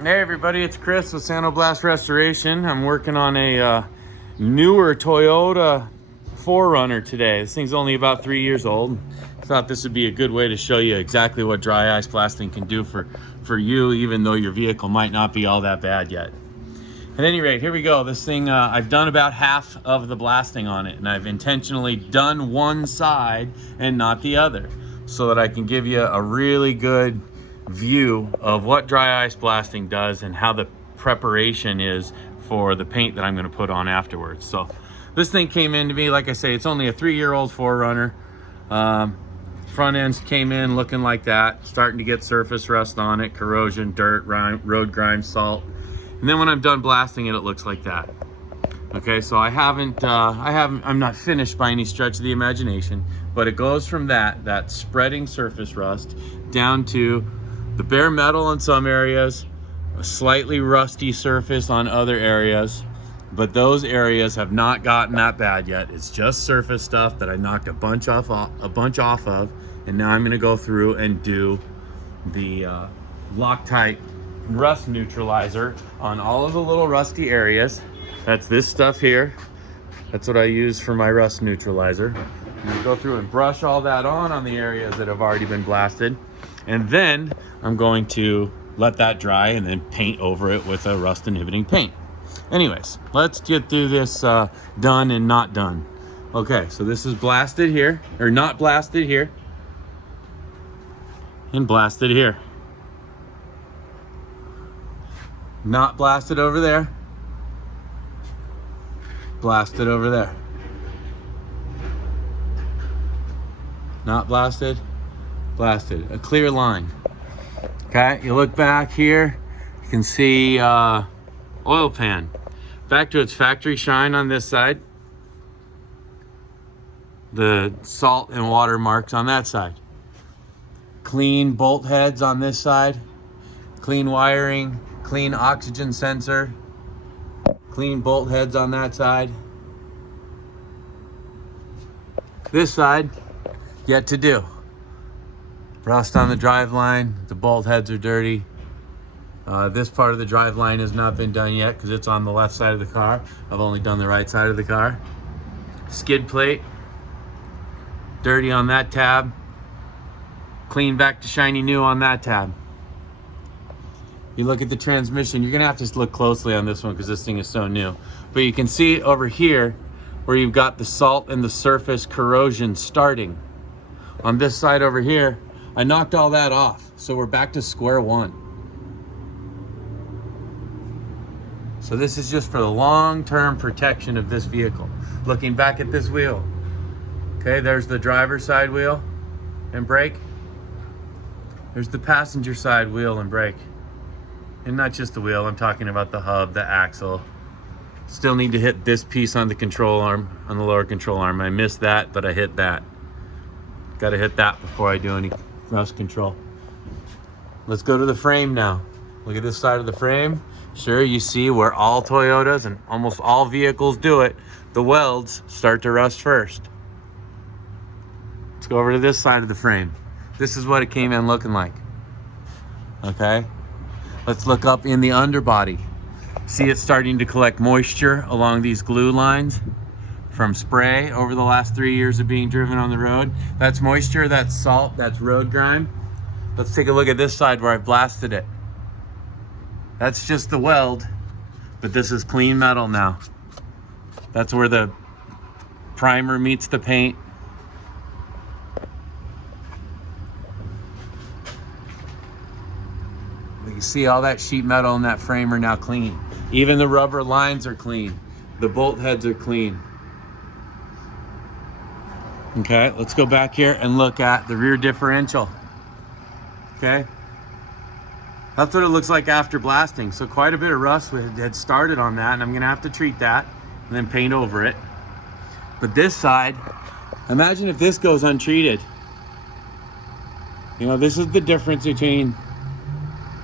Hey everybody, it's Chris with Sandblast Restoration. I'm working on a newer Toyota 4Runner today. This thing's only about 3 years old. I thought this would be a good way to show you exactly what dry ice blasting can do for you, even though your vehicle might not be all that bad yet. At any rate, here we go. This thing, I've done about half of the blasting on it, and I've intentionally done one side and not the other, so that I can give you a really good view of what dry ice blasting does and how the preparation is for the paint that I'm going to put on afterwards. So this thing came in to me, like I say, it's only a 3-year-old 4Runner. Front ends came in looking like that, starting to get surface rust on it, corrosion, dirt, road grime, salt. And then when I'm done blasting it, it looks like that. Okay, so I'm not finished by any stretch of the imagination, but it goes from that spreading surface rust down to the bare metal in some areas, a slightly rusty surface on other areas, but those areas have not gotten that bad yet. It's just surface stuff that I knocked a bunch off of, and now I'm gonna go through and do the Loctite rust neutralizer on all of the little rusty areas. That's this stuff here. That's what I use for my rust neutralizer. I'm gonna go through and brush all that on the areas that have already been blasted. And then I'm going to let that dry and then paint over it with a rust inhibiting paint. Anyways, let's get through this done and not done. Okay, so this is blasted here, or not blasted here, and blasted here. Not blasted over there, blasted over there. Not blasted, blasted. A clear line. Okay, you look back here, you can see oil pan. Back to its factory shine on this side. The salt and water marks on that side. Clean bolt heads on this side. Clean wiring, clean oxygen sensor. Clean bolt heads on that side. This side, yet to do. Rust on the drive line, the bolt heads are dirty. This part of the drive line has not been done yet because it's on the left side of the car. I've only done the right side of the car. Skid plate, dirty on that tab. Clean back to shiny new on that tab. You look at the transmission, you're gonna have to look closely on this one because this thing is so new. But you can see over here where you've got the salt and the surface corrosion starting. On this side over here, I knocked all that off. So we're back to square one. So this is just for the long-term protection of this vehicle. Looking back at this wheel. Okay, there's the driver's side wheel and brake. There's the passenger side wheel and brake. And not just the wheel, I'm talking about the hub, the axle. Still need to hit this piece on the control arm, on the lower control arm. I missed that, but I hit that. Gotta hit that before I do any rust control. Let's go to the frame now. Look at this side of the frame. Sure, you see where all Toyotas and almost all vehicles do it. The welds start to rust first. Let's go over to this side of the frame. This is what it came in looking like. Okay? Let's look up in the underbody. See it starting to collect moisture along these glue lines from spray over the last 3 years of being driven on the road. That's moisture, that's salt, that's road grime. Let's take a look at this side where I blasted it. That's just the weld, but this is clean metal now. That's where the primer meets the paint. You see all that sheet metal in that frame are now clean. Even the rubber lines are clean. The bolt heads are clean. Okay, let's go back here and look at the rear differential. Okay, that's what it looks like after blasting. So quite a bit of rust had started on that, and I'm gonna have to treat that and then paint over it. But this side, imagine if this goes untreated. You know, this is the difference between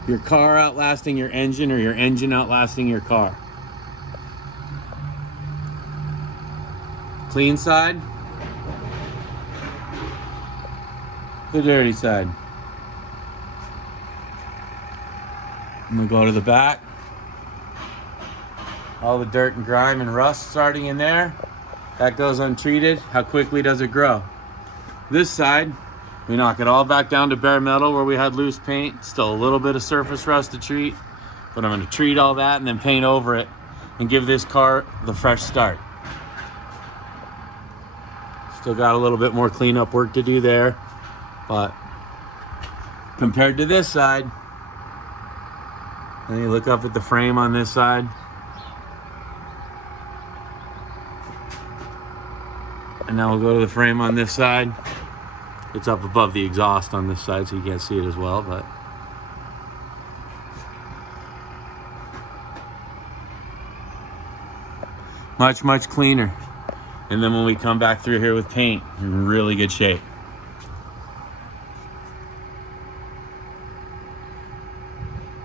your car outlasting your engine or your engine outlasting your car. Clean side, the dirty side. I'm gonna go to the back. All the dirt and grime and rust starting in there. That goes untreated. How quickly does it grow? This side, we knock it all back down to bare metal where we had loose paint. Still a little bit of surface rust to treat, but I'm gonna treat all that and then paint over it and give this car the fresh start. Still got a little bit more cleanup work to do there, but compared to this side, then you look up at the frame on this side. And now we'll go to the frame on this side. It's up above the exhaust on this side, so you can't see it as well, but much, much cleaner. And then when we come back through here with paint, in really good shape.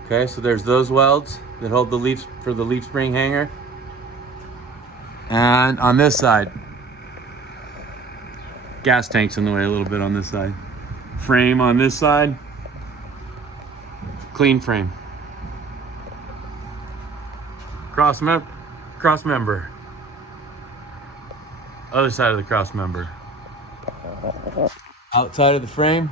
Okay, so there's those welds that hold the leaf for the leaf spring hanger. And on this side, gas tank's in the way a little bit on this side. Frame on this side, clean frame. Cross member. Other side of the cross member. Outside of the frame.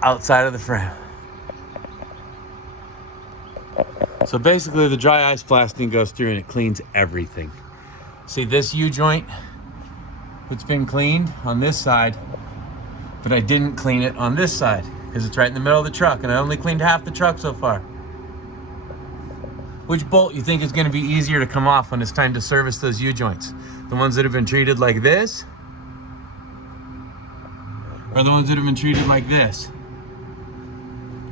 Outside of the frame. So basically the dry ice blasting goes through and it cleans everything. See this U-joint? It's been cleaned on this side, but I didn't clean it on this side because it's right in the middle of the truck and I only cleaned half the truck so far. Which bolt you think is going to be easier to come off when it's time to service those U-joints? The ones that have been treated like this? Or the ones that have been treated like this?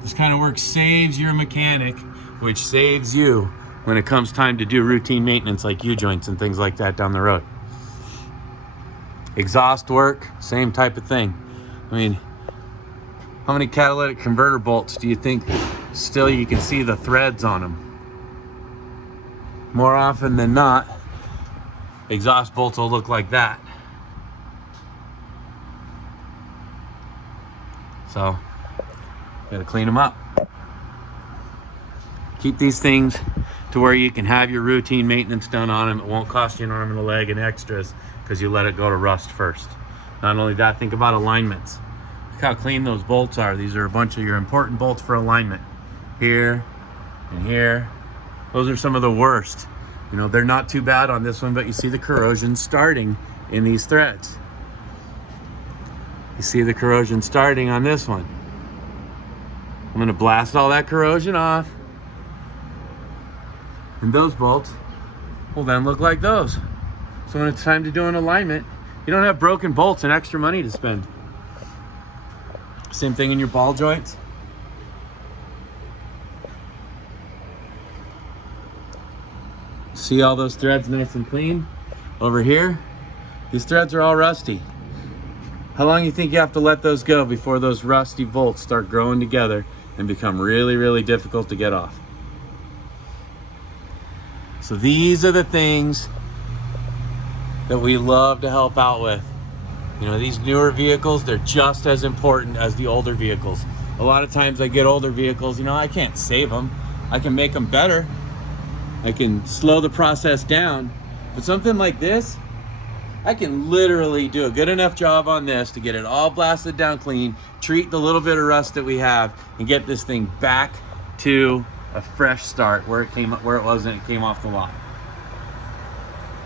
This kind of work saves your mechanic, which saves you when it comes time to do routine maintenance like U-joints and things like that down the road. Exhaust work, same type of thing. I mean, how many catalytic converter bolts do you think still you can see the threads on them? More often than not, exhaust bolts will look like that. So, gotta clean them up. Keep these things to where you can have your routine maintenance done on them. It won't cost you an arm and a leg and extras because you let it go to rust first. Not only that, think about alignments. Look how clean those bolts are. These are a bunch of your important bolts for alignment. Here and here. Those are some of the worst. You know, they're not too bad on this one, but you see the corrosion starting in these threads. You see the corrosion starting on this one. I'm gonna blast all that corrosion off. And those bolts will then look like those. So when it's time to do an alignment, you don't have broken bolts and extra money to spend. Same thing in your ball joints. See all those threads nice and clean? Over here, these threads are all rusty. How long do you think you have to let those go before those rusty bolts start growing together and become really, really difficult to get off? So these are the things that we love to help out with. You know, these newer vehicles, they're just as important as the older vehicles. A lot of times I get older vehicles, you know, I can't save them. I can make them better. I can slow the process down. But something like this, I can literally do a good enough job on this to get it all blasted down clean, treat the little bit of rust that we have, and get this thing back to a fresh start where it was and it came off the lot.